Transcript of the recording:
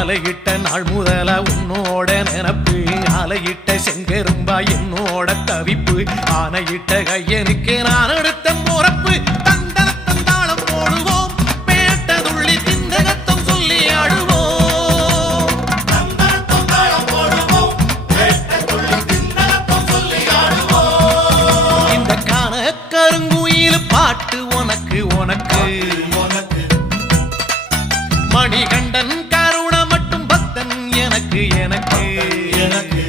ஆலையிட்ட நாள் முதல உன்னோட நினப்பு ஆலையிட்ட செங்கரும்பா என்னோட தவிப்பு ஆனையிட்ட கையனுக்கு நான் எடுத்த முறப்பு பாட்டு உனக்கு உனக்கு உனக்கு மணிகண்டன் கருணா எனக்கு எனக்கு எனக்கு